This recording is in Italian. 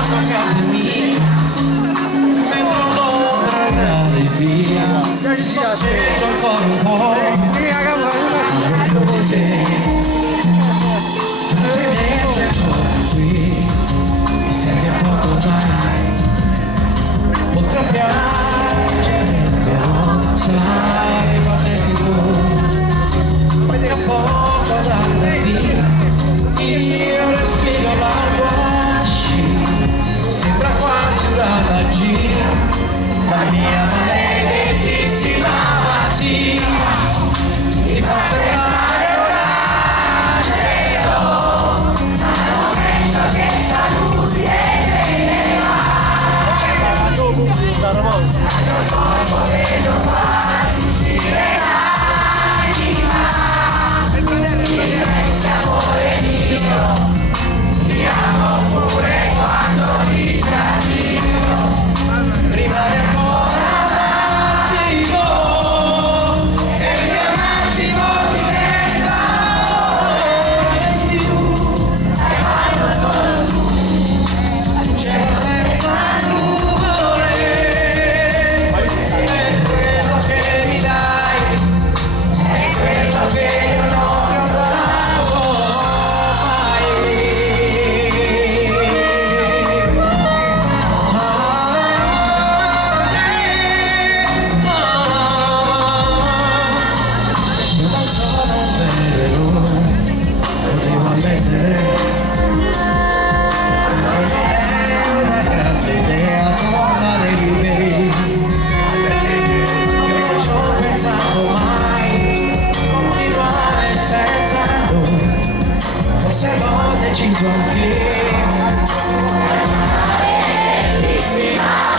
tornato a casa mia, mentre Londra andare via, soggetto ancora un po', soggetto con te, tenete ancora qui, mi serve a poco dai, oltre a piangere però sai, guardati tu, a poco dalla via, io respiro la tua scia, sembra quasi una magia, la mia maledettissima pazzia, ti fa sembrare un angelo, al momento che saluti e te ne vai, al corpo vedo quasi uscire l'anima, silenzio amore mio, ti amo pure quando dici addio, rimane ancora un attimo, e che un attimo ti resta ora di più, e quando solo tu, cielo senza nuvole, è quello che mi dai, è quello che io non ti ho dato mai. Non sono vero, potevo ammettere, non è una grande idea tornare liberi. Io non ci ho pensato mai, continuare senza noi, forse l'ho deciso anch'io. Bellissima